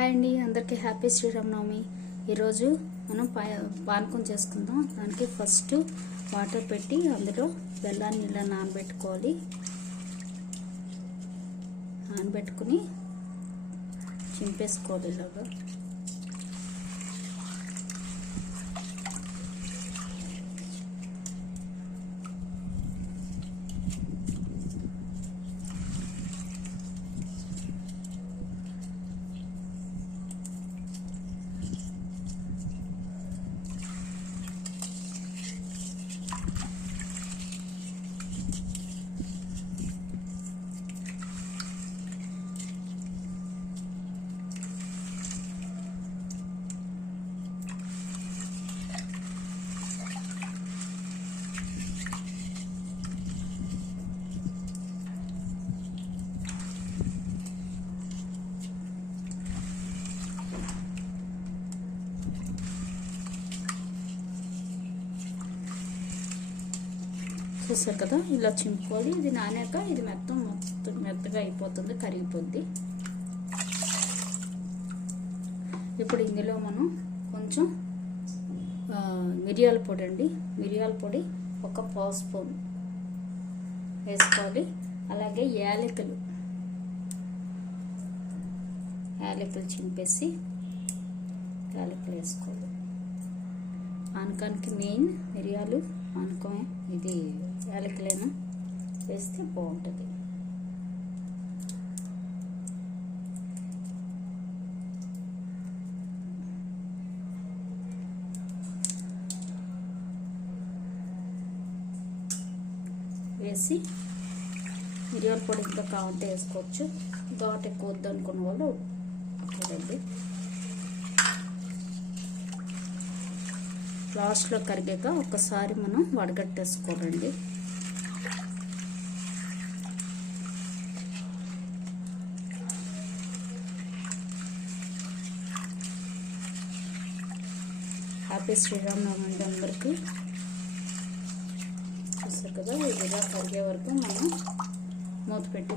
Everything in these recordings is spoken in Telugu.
హాయ్ అండి అందరికీ హ్యాపీ శ్రీరామనవమి. ఈరోజు మనం పా పానకం చేసుకుందాం. దానికి ఫస్ట్ వాటర్ పెట్టి అందులో బెల్లాన్ని ఇలా నానబెట్టుకోవాలి. నానబెట్టుకుని చింపేసుకోవాలి ఇలాగా. చూసారు కదా? ఇలా చింపుకోవాలి ఇది నానాక ఇది మొత్తం మొత్తం మెత్తగా అయిపోతుంది కరిగిపోద్ది. ఇప్పుడు ఇందులో మనం కొంచెం మిరియాల పొడి అండి. మిరియాల పొడి ఒక పావు స్పూన్ వేసుకోవాలి. అలాగే యాలకులు. యాలకులు చింపేసి యాలకులు వేసుకోవాలి. ఆనకానికి మెయిన్ మిరియాలు పానకమే ఇది యాలకులైనా? వేస్తే బాగుంటుంది. వేసి మిరియాల పొడి ఇంకా కావాలంటే వేసుకోవచ్చు. ఘాట్ ఎక్కువ వద్దు అనుకున్న వాళ్ళు చూడండి లాస్ట్లో కరిగాక ఒకసారి మనం వడగట్టేసుకోవాలండి. హ్యాపీ శ్రీరామనవమి అండి అందరికీ. చూస్తారు కదా ఇది ఇలా కరిగే వరకు మనం మూత పెట్టి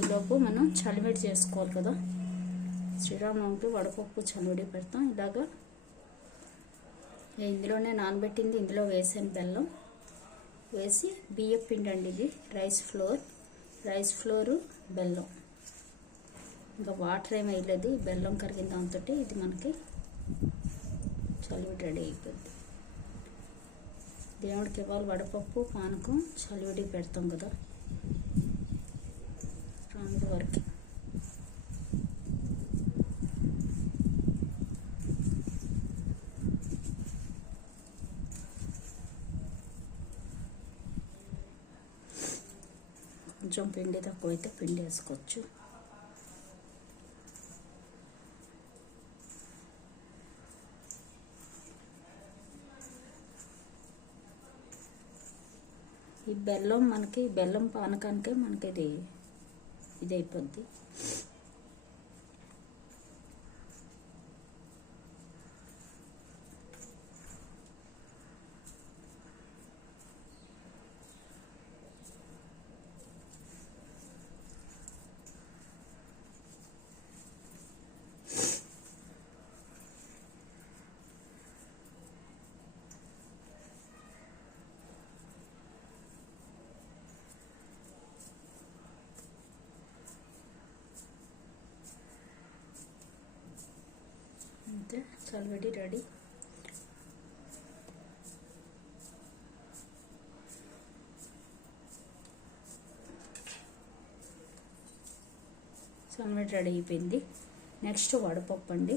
ఈలోపు మనం చలివిడి చేసుకోవాలి కదా. శ్రీరామనవమికి వడపప్పు చలివిడి పెడతాం. ఇలాగా ఇందులోనే నానబెట్టింది ఇందులో వేసాను బెల్లం. వేసి బియ్యం పిండి అండి ఇది రైస్ ఫ్లోర్. రైస్ ఫ్లోరు బెల్లం. ఇంకా వాటర్ ఏమి వేయలేదు బెల్లం కరిగిన దాంతో ఇది మనకి చలివిడి రెడీ అయిపోద్ది దేవుడికి ఇవ్వాలి వడపప్పు పానకం చలివిడి పెడతాం కదా. రాముడి వరకు. కొంచెం పిండి తక్కువైతే పిండి వేసుకోవచ్చు. ఈ బెల్లం మనకి బెల్లం పానకానికే మనకి ఇది ఇది అయిపోద్ది అంతే చల్వడి రెడీ. చల్వడి రెడీ అయిపోయింది. నెక్స్ట్ వడపప్పు అండి.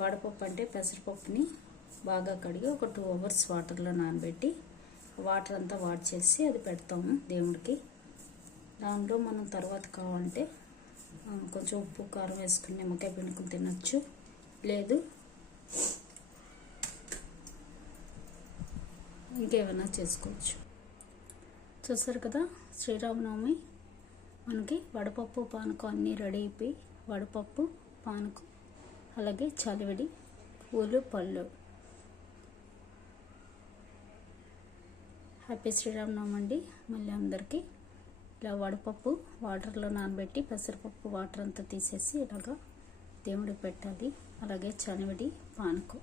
వడపప్పు అంటే పెసరపప్పుని బాగా కడిగి ఒక టూ అవర్స్ వాటర్లో నానబెట్టి వాటర్ అంతా వాట్ చేసి అది పెడతాము దేవుడికి. దానిలో మనం తర్వాత కావాలంటే కొంచెం ఉప్పు కారం వేసుకుని నిమ్మకాయ పిండుకుని తినచ్చు. లేదు. ఇంకేమైనా చేసుకోవచ్చు. చూసారు కదా శ్రీరామనవమి. మనకి వడపప్పు పానకం అన్నీ రెడీ అయిపోయి వడపప్పు పానకం అలాగే చలివిడి పూలు పళ్ళు. హ్యాపీ శ్రీరామనవమి అండి. మళ్ళీ అందరికీ ఇలా వడపప్పు వాటర్లో నానబెట్టి పెసరపప్పు వాటర్ అంతా తీసేసి ఇలాగా దేవుడికి పెట్టాలి అలాగే చనివిడి పానకం.